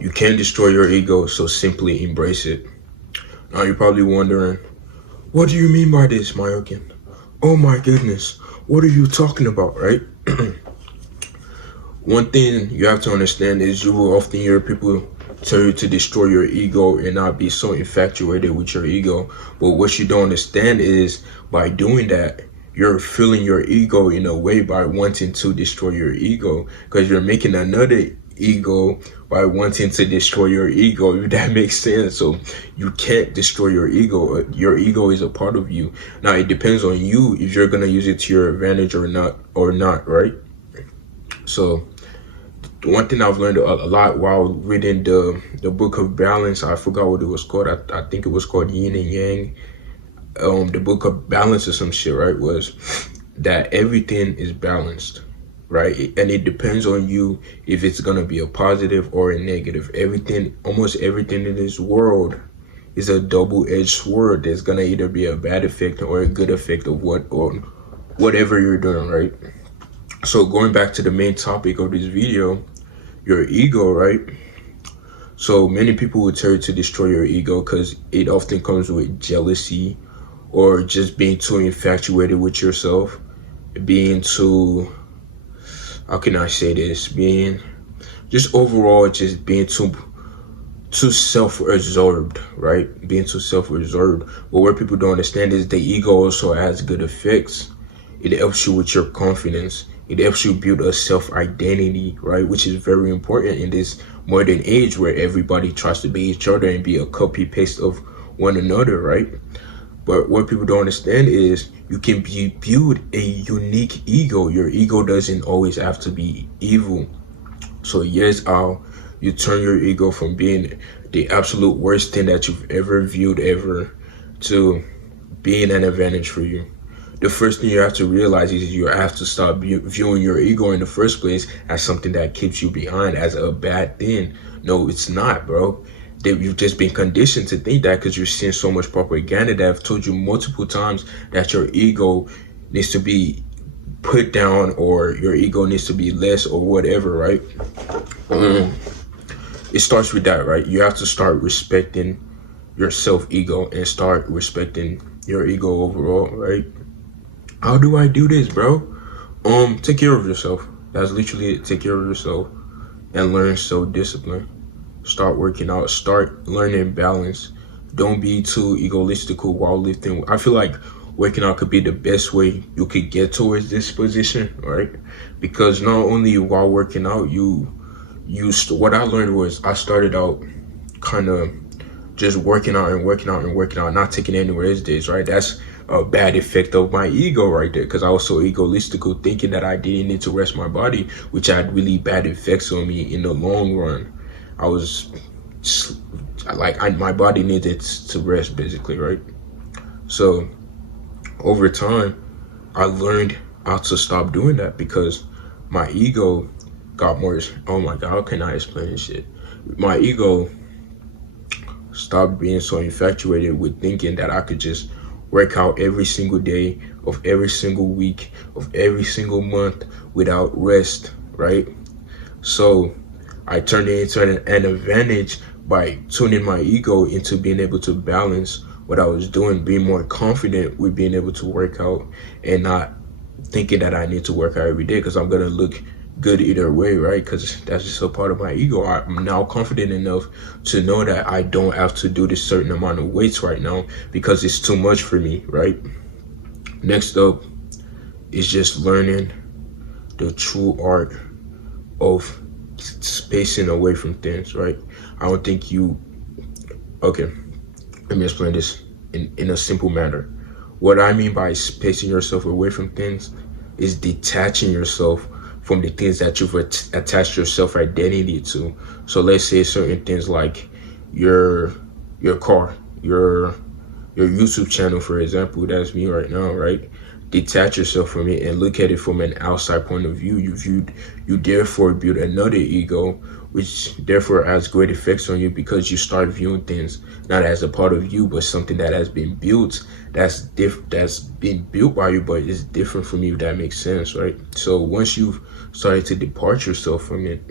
You can't destroy your ego, so simply embrace it. Now you're probably wondering, what do you mean by this, Mayokin? Oh my goodness, what are you talking about, right? One thing you have to understand is you will often hear people tell you to destroy your ego and not be so infatuated with your ego. But what you don't understand is by doing that, you're filling your ego in a way by wanting to destroy your ego, because you're making another ego by wanting to destroy your ego, if that makes sense. So you can't destroy your ego. Your ego is a part of you. Now it depends on you if you're gonna use it to your advantage or not, right? So one thing I've learned a lot while reading the book of balance, I forgot what it was called. I think it was called Yin and Yang. The book of balance or some shit, right? Was that everything is balanced, right? And it depends on you if it's gonna be a positive or a negative. Everything, almost everything in this world is a double-edged sword. There's gonna either be a bad effect or a good effect of whatever you're doing, right? So going back to the main topic of this video, your ego, right? So many people will tell you to destroy your ego because it often comes with jealousy or just being too infatuated with yourself, being too, how can I say this? Being just overall just being too self-absorbed, right? Being too self-absorbed. But what people don't understand is the ego also has good effects. It helps you with your confidence. It helps you build a self-identity, right? Which is very important in this modern age where everybody tries to be each other and be a copy-paste of one another, right? But what people don't understand is you can build a unique ego. Your ego doesn't always have to be evil. So yes, you turn your ego from being the absolute worst thing that you've ever viewed ever to being an advantage for you. The first thing you have to realize is you have to stop viewing your ego in the first place as something that keeps you behind, as a bad thing. No, it's not, bro. You've just been conditioned to think that because you're seeing so much propaganda that have told you multiple times that your ego needs to be put down or your ego needs to be less or whatever, right? It starts with that, right? You have to start respecting your self-ego and start respecting your ego overall, right? How do I do this, bro? Take care of yourself. That's literally it. Take care of yourself and learn self-discipline. Start working out. Start learning balance. Don't be too egoistical while lifting. I feel like working out could be the best way you could get towards this position, right? Because not only while working out, what I learned was I started out kind of just working out and working out and working out, not taking any rest days, right? That's a bad effect of my ego right there, because I was so egoistical, thinking that I didn't need to rest my body, which had really bad effects on me in the long run. I was my body needed to rest, basically, right? So over time, I learned how to stop doing that because my ego got more. Oh my God, how can I explain this shit? My ego stopped being so infatuated with thinking that I could just work out every single day of every single week of every single month without rest, right? So I turned it into an advantage by tuning my ego into being able to balance what I was doing, being more confident with being able to work out and not thinking that I need to work out every day because I'm gonna look good either way, right? Because that's just a part of my ego. I'm now confident enough to know that I don't have to do this certain amount of weights right now because it's too much for me, right? Next up is just learning the true art of spacing away from things, right? I don't think okay, let me explain this in a simple manner. What I mean by spacing yourself away from things is detaching yourself from the things that you've attached your self-identity to. So let's say certain things like your car, your YouTube channel, for example. That's me right now, right? Detach yourself from it and look at it from an outside point of view. You therefore build another ego, which therefore has great effects on you because you start viewing things not as a part of you, but something that has been built, that's been built by you, but it's different from you, if that makes sense, right? So once you've started to depart yourself from it,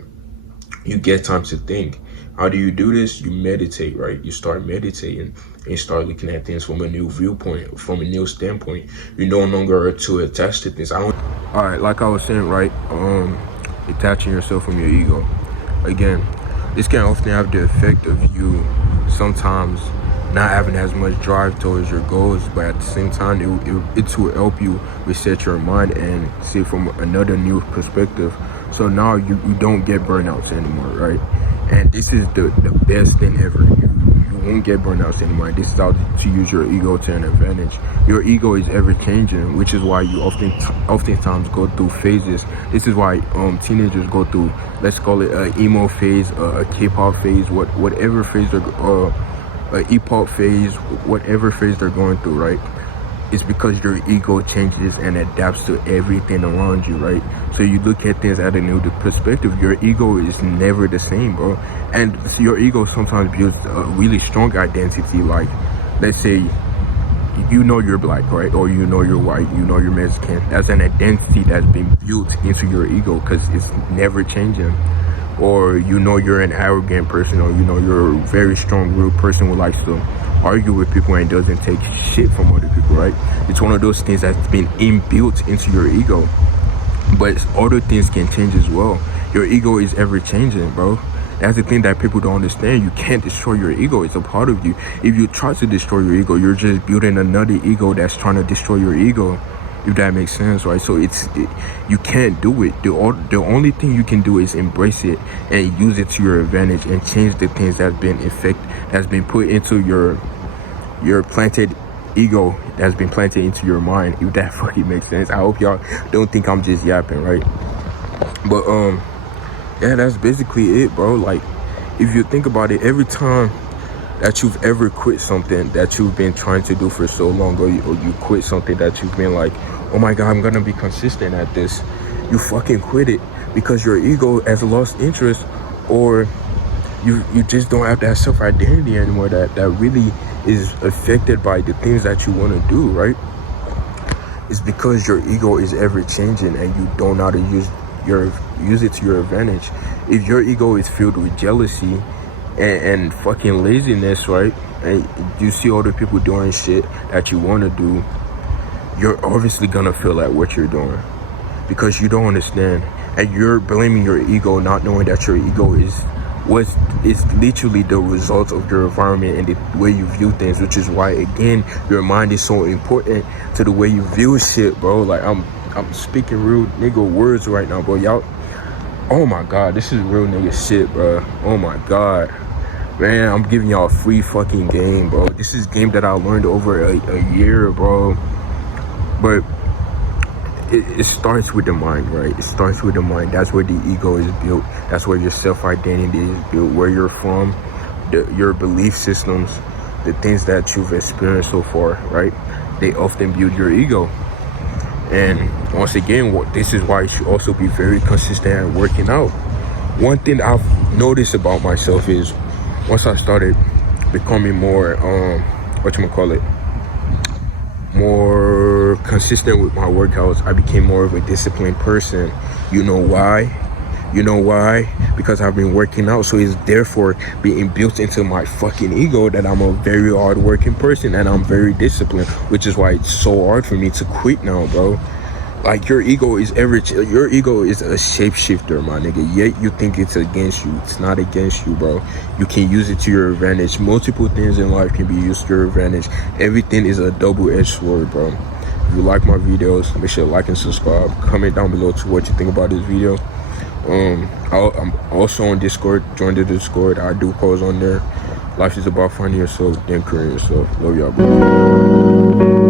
you get time to think. How do you do this? You meditate, right? You start meditating and start looking at things from a new viewpoint, from a new standpoint. You no longer are too attached to things. All right, like I was saying, right? Detaching yourself from your ego. Again, this can often have the effect of you sometimes not having as much drive towards your goals, but at the same time, it will help you reset your mind and see from another new perspective. So now you don't get burnouts anymore, right? And this is the best thing ever. You won't get burnouts anymore. This is how to use your ego to an advantage. Your ego is ever changing, which is why you oftentimes go through phases. This is why teenagers go through, let's call it a emo phase, a K-pop phase, whatever phase they're a E-pop phase, whatever phase they're going through, right? It's because your ego changes and adapts to everything around you, right? So you look at things at a new perspective. Your ego is never the same, bro. And your ego sometimes builds a really strong identity. Like, let's say you know you're black, right? Or you know you're white, you know you're Mexican. That's an identity that's been built into your ego because it's never changing. Or you know you're an arrogant person, or you know you're a very strong, rude person who likes to argue with people and doesn't take shit from other people, right? It's one of those things that's been inbuilt into your ego. But other things can change as well. Your ego is ever changing, bro. That's the thing that people don't understand. You can't destroy your ego. It's a part of you. If you try to destroy your ego, you're just building another ego that's trying to destroy your ego. If that makes sense, right? So you can't do it. The only thing you can do is embrace it and use it to your advantage and change the things that's been put into your planted ego, that's been planted into your mind. If that fucking makes sense. I hope y'all don't think I'm just yapping, right? But yeah, that's basically it, bro. Like, if you think about it, every time that you've ever quit something that you've been trying to do for so long, or you quit something that you've been like, oh my god, I'm gonna be consistent at this, you fucking quit it because your ego has lost interest, or you just don't have that self-identity anymore that really is affected by the things that you want to do, right? It's because your ego is ever changing and you don't know how to use it to your advantage. If your ego is filled with jealousy and fucking laziness, right, and you see other people doing shit that you want to do, you're obviously gonna feel like what you're doing because you don't understand, and you're blaming your ego, not knowing that your ego is literally the result of your environment and the way you view things, which is why, again, your mind is so important to the way you view shit, bro. Like, I'm speaking real nigga words right now, bro. Y'all, oh my god, this is real nigga shit, bro. Oh my god, man, I'm giving y'all a free fucking game, bro. This is game that I learned over a year, bro. But it starts with the mind, right? It starts with the mind. That's where the ego is built. That's where your self-identity is built, where you're from, your belief systems, the things that you've experienced so far, right? They often build your ego. And once again, this is why you should also be very consistent at working out. One thing I've noticed about myself is once I started becoming more, more consistent with my workouts, I became more of a disciplined person. You know why? Because I've been working out, so it's therefore being built into my fucking ego that I'm a very hard working person and I'm very disciplined, which is why it's so hard for me to quit now, bro. Like, your ego is a shapeshifter, my nigga. Yet you think it's against you. It's not against you, bro. You can use it to your advantage. Multiple things in life can be used to your advantage. Everything is a double-edged sword, bro. If you like my videos, make sure to like and subscribe. Comment down below to what you think about this video. I'm also on Discord. Join the Discord. I do calls on there. Life is about finding yourself, then creating yourself. Love y'all, bro.